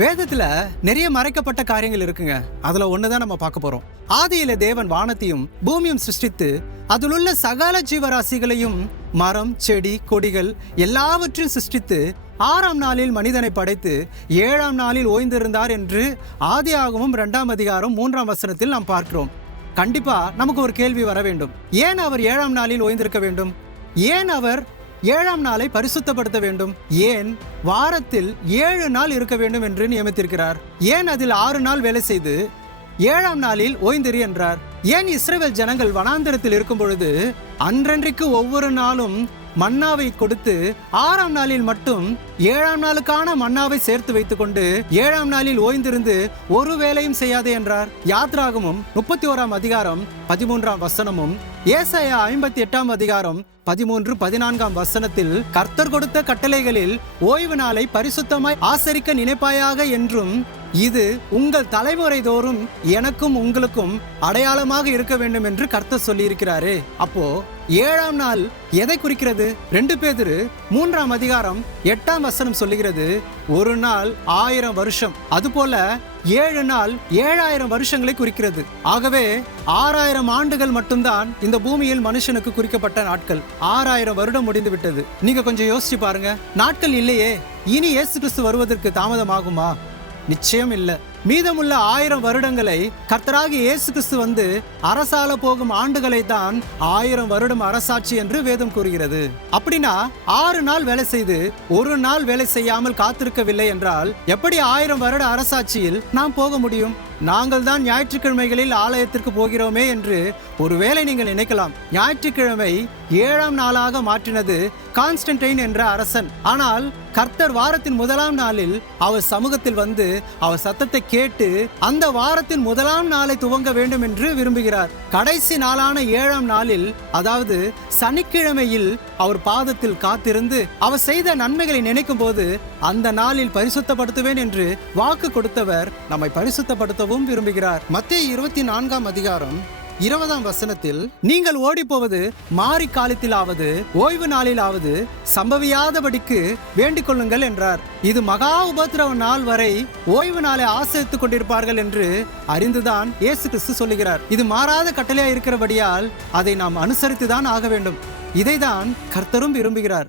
வேதத்துல நிறைய மறைக்கப்பட்ட காரியங்கள் இருக்குங்க. அதுல ஒண்ணுதான் நம்ம பார்க்க போறோம். ஆதியில தேவன் வானத்தையும் பூமியும் சிருஷ்டித்து அதிலுள்ள சகல ஜீவராசிகளையும் மரம், செடி, கொடிகள் எல்லாவற்றையும் சிருஷ்டித்து 6ஆம் நாளில் மனிதனை படைத்து 7ஆம் நாளில் ஓய்ந்திருந்தார் என்று ஆதியாகமம் 2ஆம் அதிகாரம் 3ஆம் வசனத்தில் நாம் பார்க்கிறோம். கண்டிப்பா நமக்கு ஒரு கேள்வி வர வேண்டும். ஏன் அவர் 7ஆம் நாளில் ஓய்ந்திருக்க வேண்டும்? ஏன் அவர் 7ஆம் நாளை பரிசுத்தப்படுத்த வேண்டும்? ஏன் வாரத்தில் 7 நாள் இருக்க வேண்டும் என்று நியமித்திருக்கிறார்? ஏன் அதில் 6 நாள் வேலை செய்து 7ஆம் நாளில் ஓய்ந்திரு என்றார்? ஏன் இஸ்ரவேல் ஜனங்கள் வனாந்திரத்தில் இருக்கும் பொழுது அன்றன்றைக்கு ஒவ்வொரு நாளும் மன்னாவை கொடுத்து 6ஆம் நாளில் மட்டும் 7ஆம் நாளுக்கான மன்னாவை சேர்த்து வைத்துக் கொண்டு 7ஆம் நாளில் ஓய்ந்திருந்து ஒரு வேலையும் செய்யாதே என்றார்? யாத்ராகமும் 31ஆம் அதிகாரம் 13ஆம் வசனமும் ஏசாயா 58ஆம் அதிகாரம் 13, 14ஆம் வசனத்தில் கர்த்தர் கொடுத்த கட்டளைகளில் ஓய்வு நாளை பரிசுத்தமாய் ஆசரிக்க நினைப்பாயாக என்றும் இது உங்கள் தலைமுறை தோறும் எனக்கும் உங்களுக்கும் அடையாளமாக இருக்க வேண்டும் என்று கர்த்தர் சொல்லி இருக்கிறாரு. அப்போ 7ஆம் நாள் எதை குறிக்கிறது? 2 பேதுரு 3ஆம் அதிகாரம் 8ஆம் வசனம் சொல்லுகிறது, ஒரு நாள் 1000 வருஷம், அதுபோல 7 நாள் 7000 வருஷங்களை குறிக்கிறது. ஆகவே 6000 ஆண்டுகள் மட்டும்தான் இந்த பூமியில் மனுஷனுக்கு குறிக்கப்பட்ட நாட்கள். 6000 வருடம் முடிந்து விட்டது. நீங்க கொஞ்சம் யோசிச்சு பாருங்க. நாட்கள் இல்லையே, இனி இயேசு கிறிஸ்து வருவதற்கு தாமதமாகுமா? நிச்சயம் இல்லை. மீதமுள்ள 1000 வருடங்களை கர்த்தராகிய இயேசு கிறிஸ்து வந்து அரசால போகும் ஆண்டுகளை தான் 1000 வருடம் அரசாட்சி என்று வேதம் கூறுகிறது. அப்படின்னா 6 நாள் வேலை செய்து ஒரு நாள் வேலை செய்யாமல் காத்திருக்கவில்லை என்றால் எப்படி 1000 வருட அரசாட்சியில் நாம் போக முடியும்? நாங்கள் தான் ஞாயிற்றுக்கிழமைகளில் ஆலயத்திற்கு போகிறோமே என்று ஒருவேளை நீங்கள் நினைக்கலாம். ஞாயிற்றுக்கிழமை 7ஆம் நாளாக மாற்றினது கான்ஸ்டன்டைன் என்ற அரசன். ஆனால் கர்த்தர் வாரத்தின் 1ஆம் நாளில் அவர் சமூகத்தில் வந்து அவர் சத்தத்தை கேட்டு அந்த வாரத்தின் 1ஆம் நாளை துவங்க வேண்டும் என்று விரும்புகிறார். கடைசி நாளான 7ஆம் நாளில், அதாவது சனிக்கிழமையில் அவர் பாதத்தில் காத்திருந்து அவர் செய்த நன்மைகளை நினைக்கும் போது அந்த நாளில் பரிசுத்தப்படுத்துவேன் என்று வாக்கு கொடுத்தவர் நம்மை பரிசுத்தப்படுத்தவும் விரும்புகிறார். மத்தேயு 24ஆம் அதிகாரம் 20ஆம் வசனத்தில், நீங்கள் ஓடி போவது மாறி காலத்திலாவது ஓய்வு நாளிலாவது சம்பவியாதபடிக்கு வேண்டிக் கொள்ளுங்கள் என்றார். இது மகா உபத்திரவ நாள் வரை ஓய்வு நாளை ஆசரித்துக் கொண்டிருப்பார்கள் என்று அறிந்துதான் இயேசு கிறிஸ்து சொல்லுகிறார். இது மாறாத கட்டளையா இருக்கிறபடியால் அதை நாம் அனுசரித்துதான் ஆக வேண்டும். இதைதான் கர்த்தரும் விரும்புகிறார்.